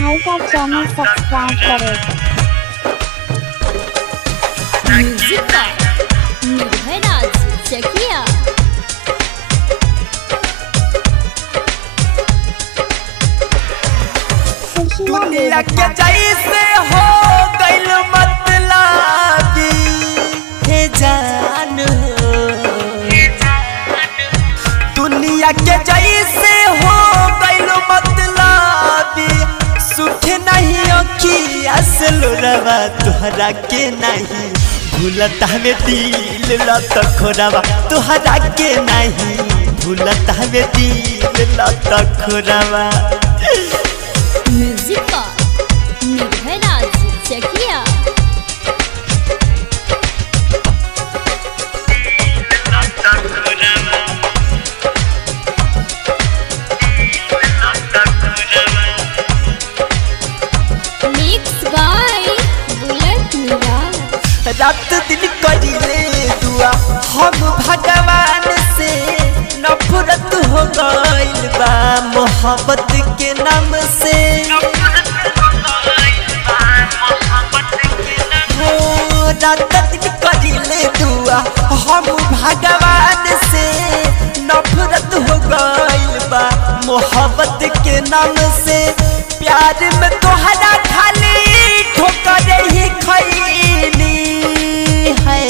भाई का channel subscribe करें। म्यूजिक का निर्भय राज चकिया। दुनिया के जैसे हो गइल मतलबी हे जान हो, दुनिया के जैसे हो गइल मतलबी सुख नहीं अखिया से लोरवा तोहरा के नहीं भूलता में दिल लत खोरवा तोहरा के नहीं भूलता में दिल लत खोरवा। म्यूजिक का Nirbhay Raj Chakiya. Mix by Bullet Meera. रात दिन करिले दुआ हम भगवान से नफरत हो गइल बा मोहब्बत के नाम से। रात दिन करिले दुआ हम भगवान से नफरत हो गइल बा मोहब्बत के नाम से। प्यार में तोहरा खाली ठोकर ही खैनी है,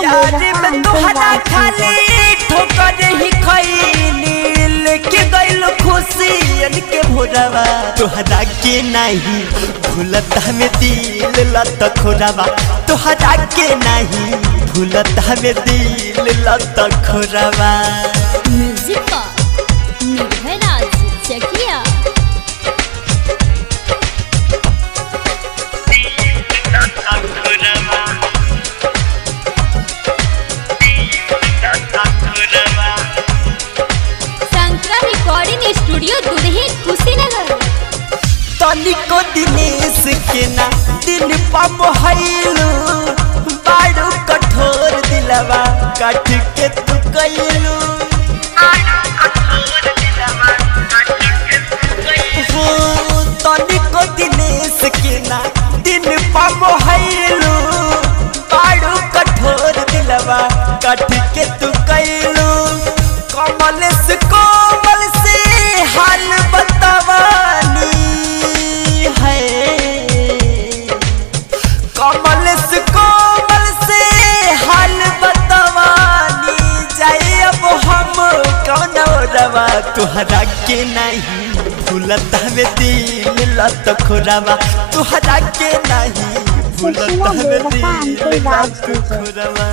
प्यार में तोहरा खाली ठोकर ही खैनी लेके गइल खुशियन के भोरवा तोहरा के नहीं भूलता में दिल लत खोरवा तोहरा के नहीं भूलता में दिल लत खोरवा। म्यूजिक का निर्भय राज चकिया। शंकरा रिकॉर्डिंग स्टूडियो दुधही कुशीनगर। तनिको दिनेश के ना दिन पम हैलू बाड़ू कठोर दिलवा काट के तू कैलू हो तनिको दिनेश के ना दिन पम हैलू बाड़ू कठोर दिलवा काट के तू कैलू। कमल से कोमल से हाल बतावानी है, कमल से कोमल से हाल बतावानी जाए अब हम कौन रवा तोहरा के नहीं भूलता में दिल लत खोरवा तोहरा के नहीं भूलता में दिल लत खोरवा।